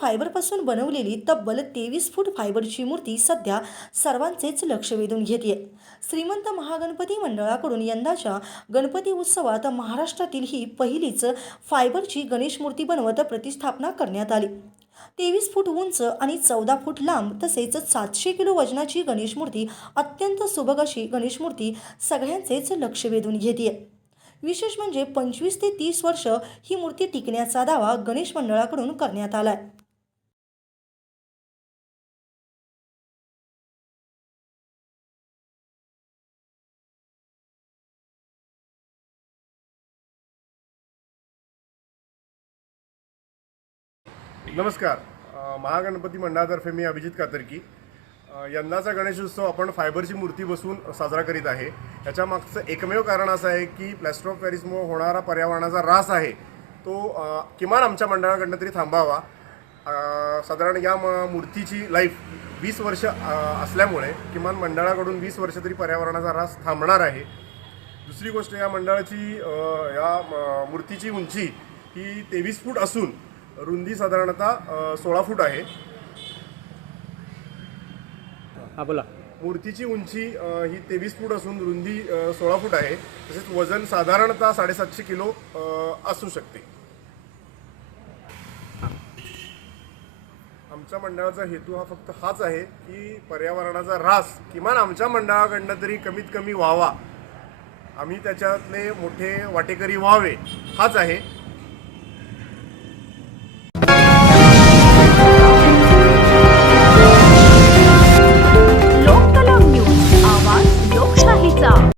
फायबरपासून बनवलेली तब्बल तेवीस फूट फायबरची मूर्ती सध्या सर्वांचेच लक्ष वेधून घेते श्रीमंत महागणपती मंडळाकडून यंदाच्या गणपती उत्सवात महाराष्ट्रातील ही पहिलीच फायबरची गणेश मूर्ती बनवत प्रतिष्ठापना करण्यात आली. तेवीस फूट उंच आणि चौदा फूट लांब तसेच सातशे किलो वजनाची गणेश मूर्ती अत्यंत सुबक अशी गणेश मूर्ती सगळ्यांचेच लक्ष वेधून घेते विशेष म्हणजे पंचवीस ते तीस वर्ष ही मूर्ती टिकण्याचा दावा गणेश मंडळाकडून करण्यात आलाय. नमस्कार. महागणपती मंडळातर्फे मी अभिजित कातरकी. यंदाचा गणेशोत्सव आपण फायबरची मूर्ती बसून साजरा करीत आहे. याच्या मागचं एकमेव कारण असं आहे की प्लॅस्टर ऑफ पॅरिसमुळे होणारा पर्यावरणाचा ऱ्हास आहे. तो किमान आमच्या मंडळाकडनं तरी थांबावा. साधारण या म- मूर्तीची लाईफ वीस वर्ष असल्यामुळे किमान मंडळाकडून वीस वर्ष तरी पर्यावरणाचा ऱ्हास थांबणार आहे. दुसरी गोष्ट या मंडळाची या म- मूर्तीची उंची ही तेवीस फूट असून रुंदी साधारणतः सोळा फूट आहे. हा बोला. मूर्तीची उंची अ, ही तेवीस फूट असून रुंदी सोळा फूट आहे. तसेच वजन साधारणतः साडेसातशे किलो अ, असू शकते. आमच्या मंडळाचा हेतू हा फक्त हाच आहे की पर्यावरणाचा ऱ्हास किमान आमच्या मंडळाकडनं तरी कमीत कमी व्हावा. आम्ही त्याच्यातले मोठे वाटेकरी व्हावे हाच आहे.